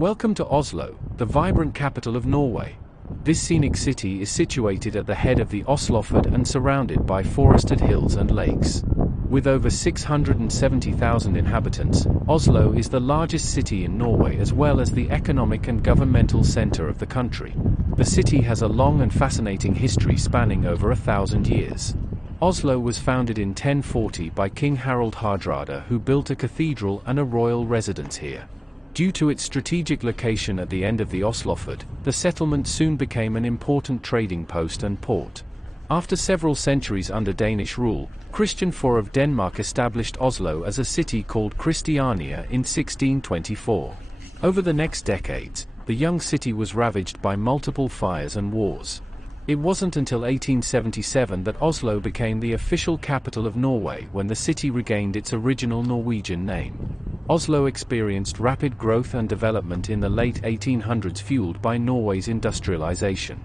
Welcome to Oslo, the vibrant capital of Norway. This scenic city is situated at the head of the Oslofjord and surrounded by forested hills and lakes. With over 670,000 inhabitants, Oslo is the largest city in Norway as well as the economic and governmental center of the country. The city has a long and fascinating history spanning over 1,000 years. Oslo was founded in 1040 by King Harald Hardrada, who built a cathedral and a royal residence here. Due to its strategic location at the end of the Oslofjord, the settlement soon became an important trading post and port. After several centuries under Danish rule, Christian IV of Denmark established Oslo as a city called Christiania in 1624. Over the next decades, the young city was ravaged by multiple fires and wars. It wasn't until 1877 that Oslo became the official capital of Norway, when the city regained its original Norwegian name. Oslo experienced rapid growth and development in the late 1800s, fueled by Norway's industrialization.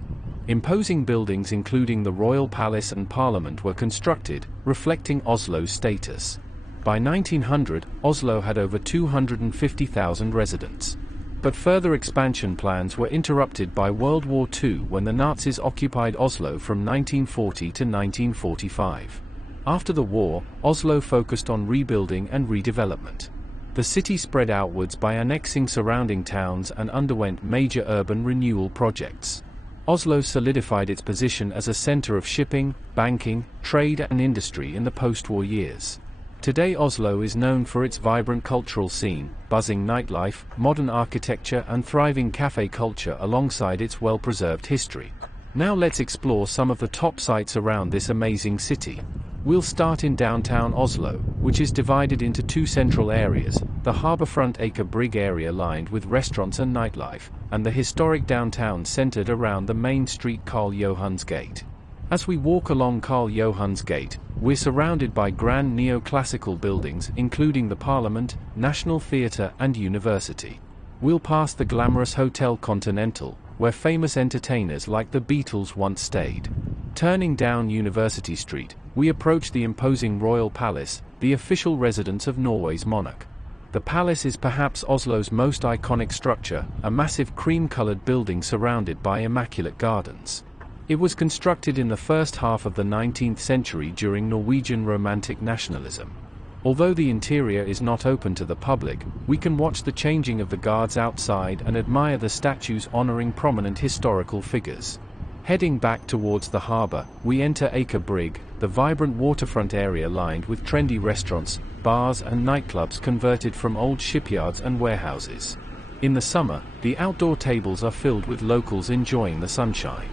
Imposing buildings including the Royal Palace and Parliament were constructed, reflecting Oslo's status. By 1900, Oslo had over 250,000 residents. But further expansion plans were interrupted by World War II when the Nazis occupied Oslo from 1940 to 1945. After the war, Oslo focused on rebuilding and redevelopment. The city spread outwards by annexing surrounding towns and underwent major urban renewal projects. Oslo solidified its position as a center of shipping, banking, trade and industry in the post-war years. Today Oslo is known for its vibrant cultural scene, buzzing nightlife, modern architecture and thriving cafe culture alongside its well-preserved history. Now let's explore some of the top sites around this amazing city. We'll start in downtown Oslo, which is divided into two central areas, the harborfront Aker Brygge area lined with restaurants and nightlife, and the historic downtown centered around the main street Karl Johans Gate. As we walk along Karl Johans Gate, we're surrounded by grand neoclassical buildings including the Parliament, National Theatre and University. We'll pass the glamorous Hotel Continental, where famous entertainers like the Beatles once stayed. Turning down University Street, we approach the imposing Royal Palace, the official residence of Norway's monarch. The palace is perhaps Oslo's most iconic structure, a massive cream-colored building surrounded by immaculate gardens. It was constructed in the first half of the 19th century during Norwegian Romantic nationalism. Although the interior is not open to the public, we can watch the changing of the guards outside and admire the statues honoring prominent historical figures. Heading back towards the harbor, we enter Aker Brygge, the vibrant waterfront area lined with trendy restaurants, bars and nightclubs converted from old shipyards and warehouses. In the summer, the outdoor tables are filled with locals enjoying the sunshine.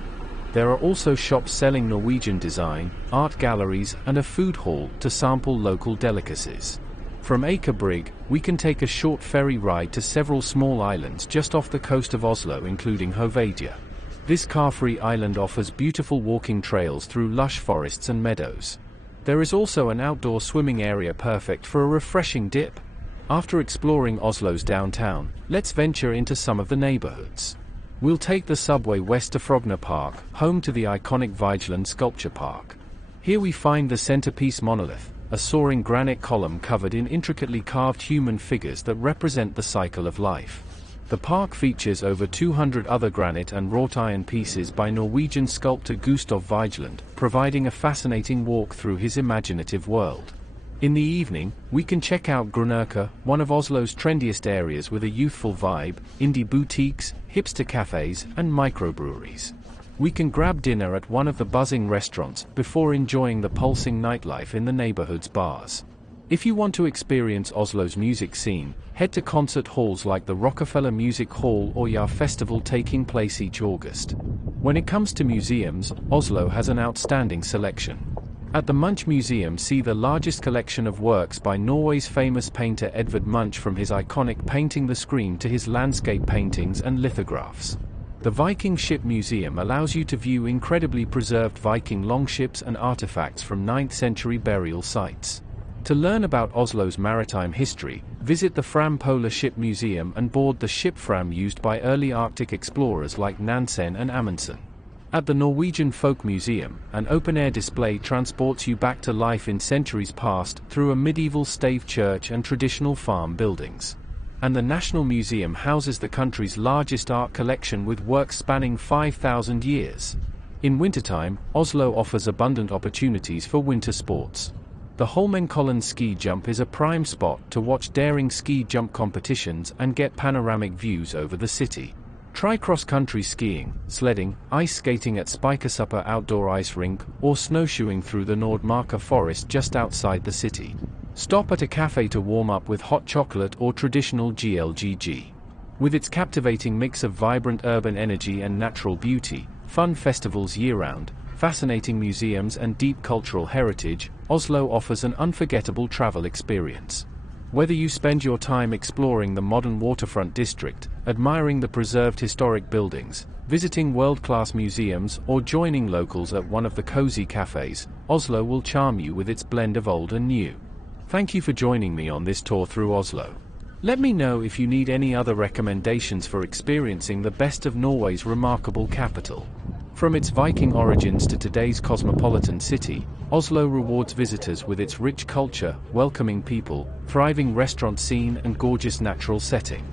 There are also shops selling Norwegian design, art galleries and a food hall to sample local delicacies. From Aker Brygge, we can take a short ferry ride to several small islands just off the coast of Oslo, including Hovadja. This car-free island offers beautiful walking trails through lush forests and meadows. There is also an outdoor swimming area perfect for a refreshing dip. After exploring Oslo's downtown, let's venture into some of the neighborhoods. We'll take the subway west to Frogner Park, home to the iconic Vigeland Sculpture Park. Here we find the centerpiece monolith, a soaring granite column covered in intricately carved human figures that represent the cycle of life. The park features over 200 other granite and wrought iron pieces by Norwegian sculptor Gustav Vigeland, providing a fascinating walk through his imaginative world. In the evening, we can check out Grünerløkka, one of Oslo's trendiest areas with a youthful vibe, indie boutiques, hipster cafes, and microbreweries. We can grab dinner at one of the buzzing restaurants before enjoying the pulsing nightlife in the neighborhood's bars. If you want to experience Oslo's music scene, head to concert halls like the Rockefeller Music Hall or Jar Festival taking place each August. When it comes to museums, Oslo has an outstanding selection. At the Munch Museum, see the largest collection of works by Norway's famous painter Edvard Munch, from his iconic Painting the Screen to his landscape paintings and lithographs. The Viking Ship Museum allows you to view incredibly preserved Viking longships and artifacts from 9th century burial sites. To learn about Oslo's maritime history, visit the Fram Polar Ship Museum and board the ship Fram used by early Arctic explorers like Nansen and Amundsen. At the Norwegian Folk Museum, an open-air display transports you back to life in centuries past through a medieval stave church and traditional farm buildings. and the National Museum houses the country's largest art collection with works spanning 5,000 years. In wintertime, Oslo offers abundant opportunities for winter sports. The Holmenkollen Ski Jump is a prime spot to watch daring ski jump competitions and get panoramic views over the city. Try cross-country skiing, sledding, ice skating at Spikersupper outdoor ice rink, or snowshoeing through the Nordmarka forest just outside the city. Stop at a cafe to warm up with hot chocolate or traditional GLGG. With its captivating mix of vibrant urban energy and natural beauty, fun festivals year-round, fascinating museums and deep cultural heritage, Oslo offers an unforgettable travel experience. Whether you spend your time exploring the modern waterfront district, admiring the preserved historic buildings, visiting world-class museums, or joining locals at one of the cozy cafes, Oslo will charm you with its blend of old and new. Thank you for joining me on this tour through Oslo. Let me know if you need any other recommendations for experiencing the best of Norway's remarkable capital. From its Viking origins to today's cosmopolitan city, Oslo rewards visitors with its rich culture, welcoming people, thriving restaurant scene and gorgeous natural setting.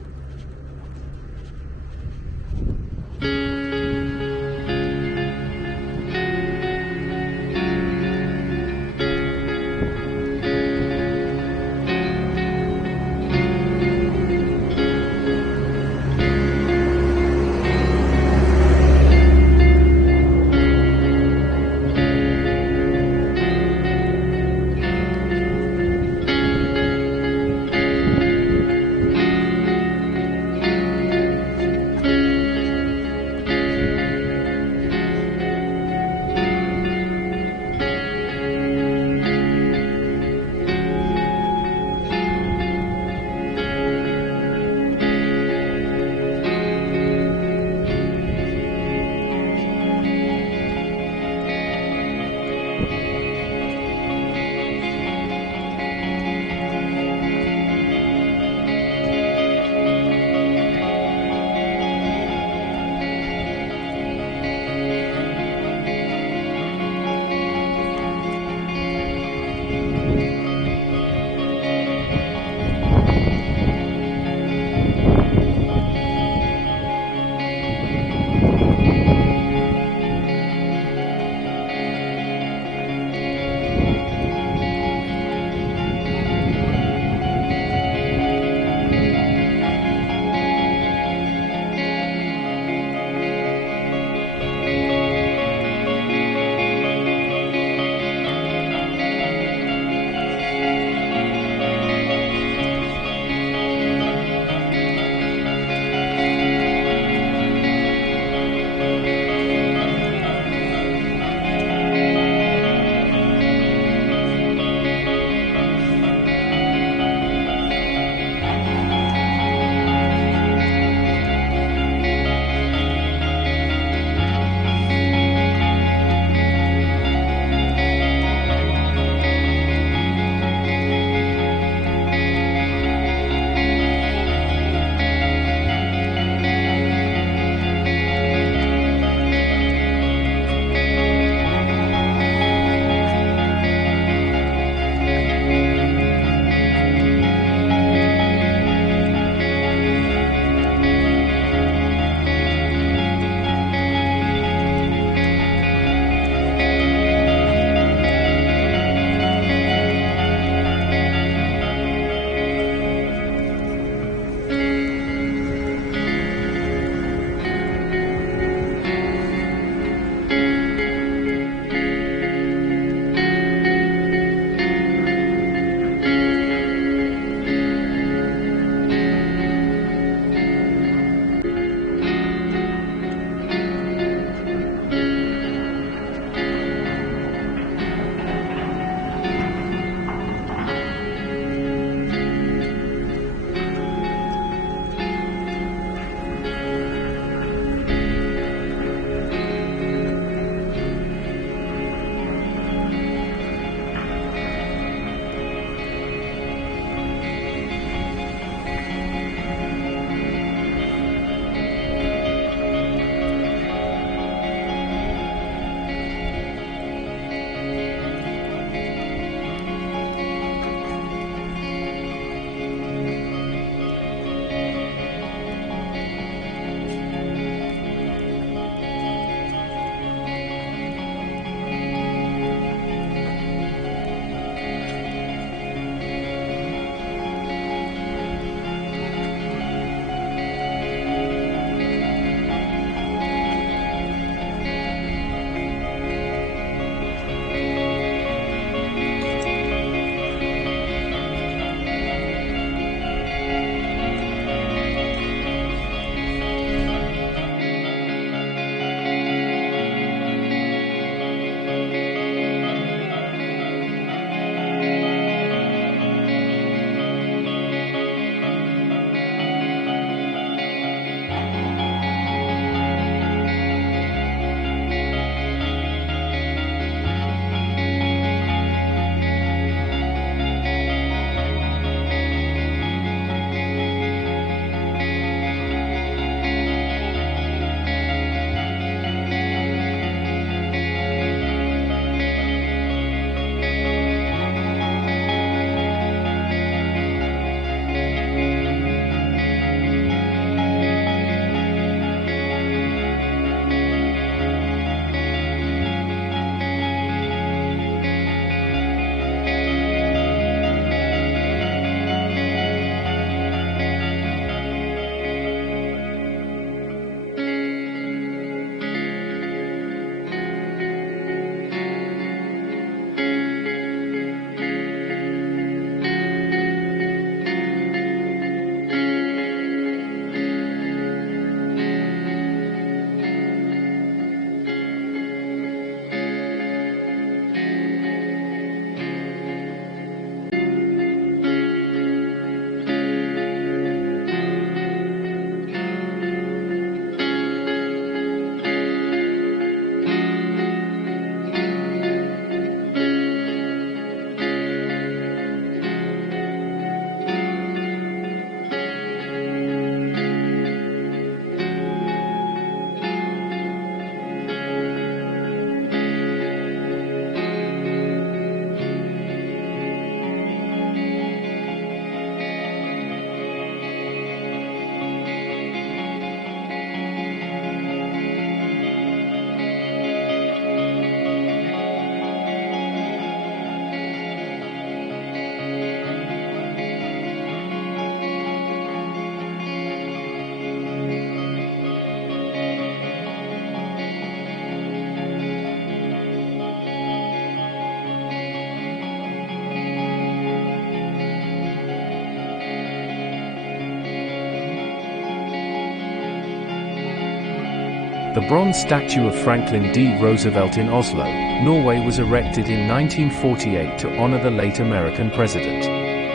The bronze statue of Franklin D. Roosevelt in Oslo, Norway was erected in 1948 to honor the late American president.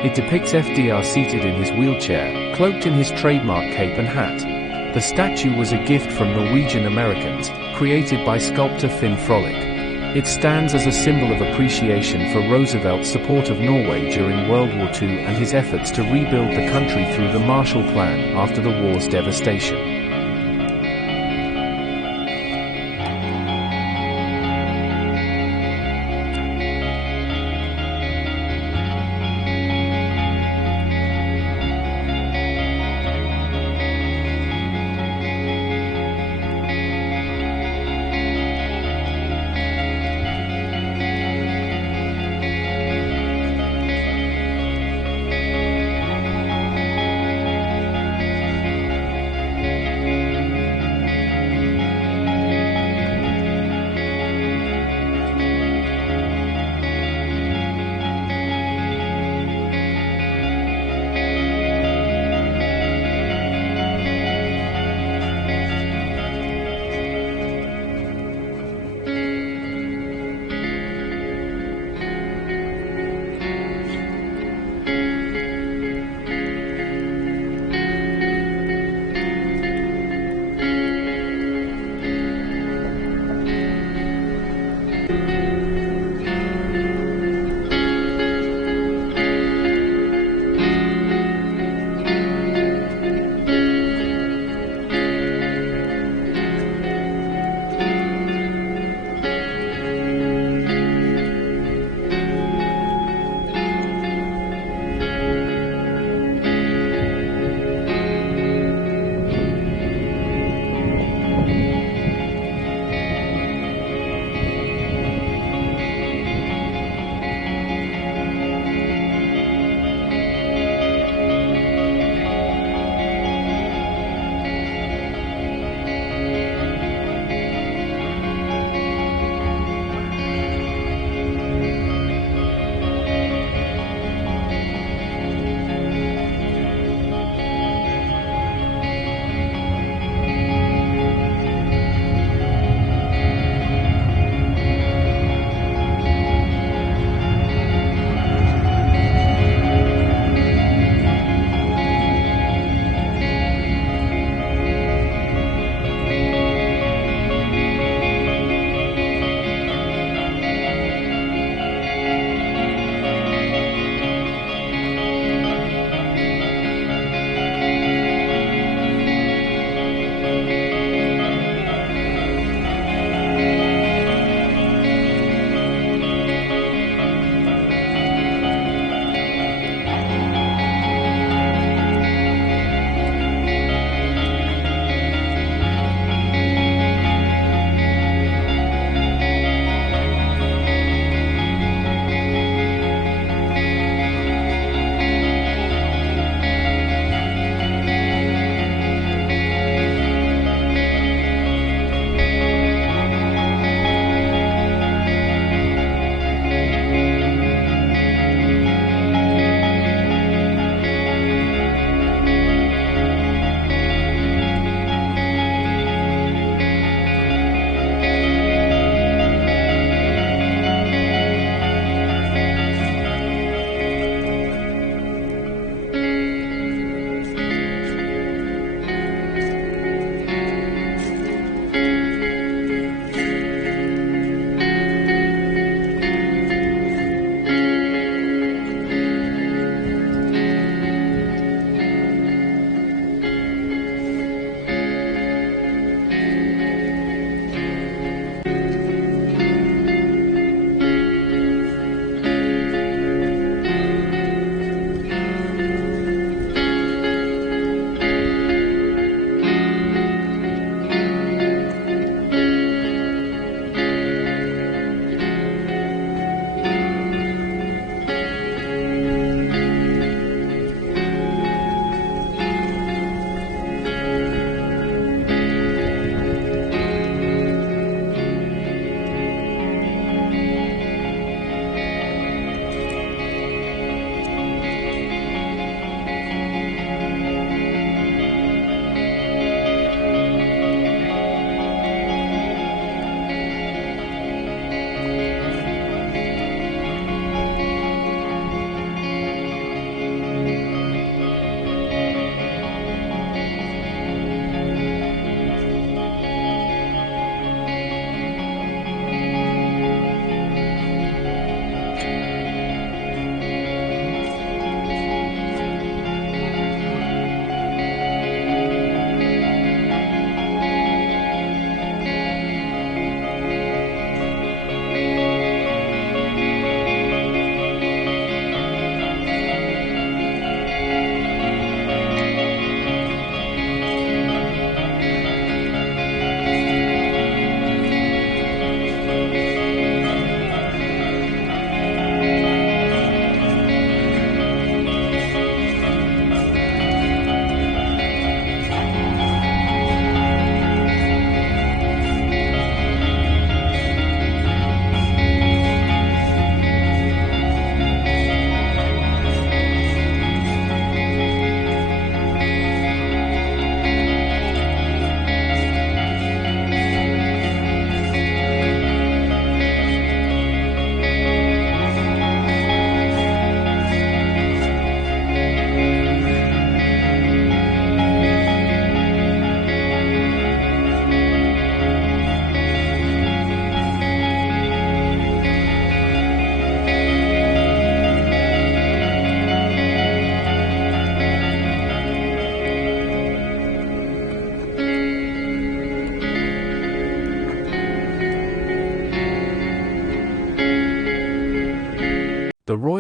It depicts FDR seated in his wheelchair, cloaked in his trademark cape and hat. The statue was a gift from Norwegian Americans, created by sculptor Finn Frolic. It stands as a symbol of appreciation for Roosevelt's support of Norway during World War II and his efforts to rebuild the country through the Marshall Plan after the war's devastation.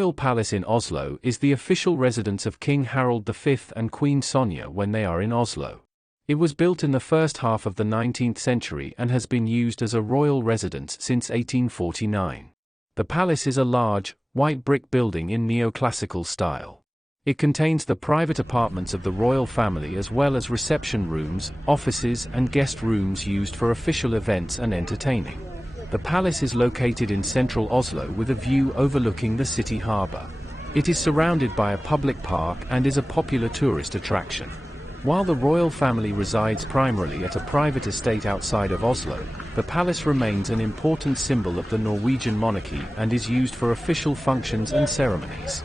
Royal Palace in Oslo is the official residence of King Harald V and Queen Sonja when they are in Oslo. It was built in the first half of the 19th century and has been used as a royal residence since 1849. The palace is a large, white brick building in neoclassical style. It contains the private apartments of the royal family as well as reception rooms, offices and guest rooms used for official events and entertaining. The palace is located in central Oslo with a view overlooking the city harbour. It is surrounded by a public park and is a popular tourist attraction. While the royal family resides primarily at a private estate outside of Oslo, the palace remains an important symbol of the Norwegian monarchy and is used for official functions and ceremonies.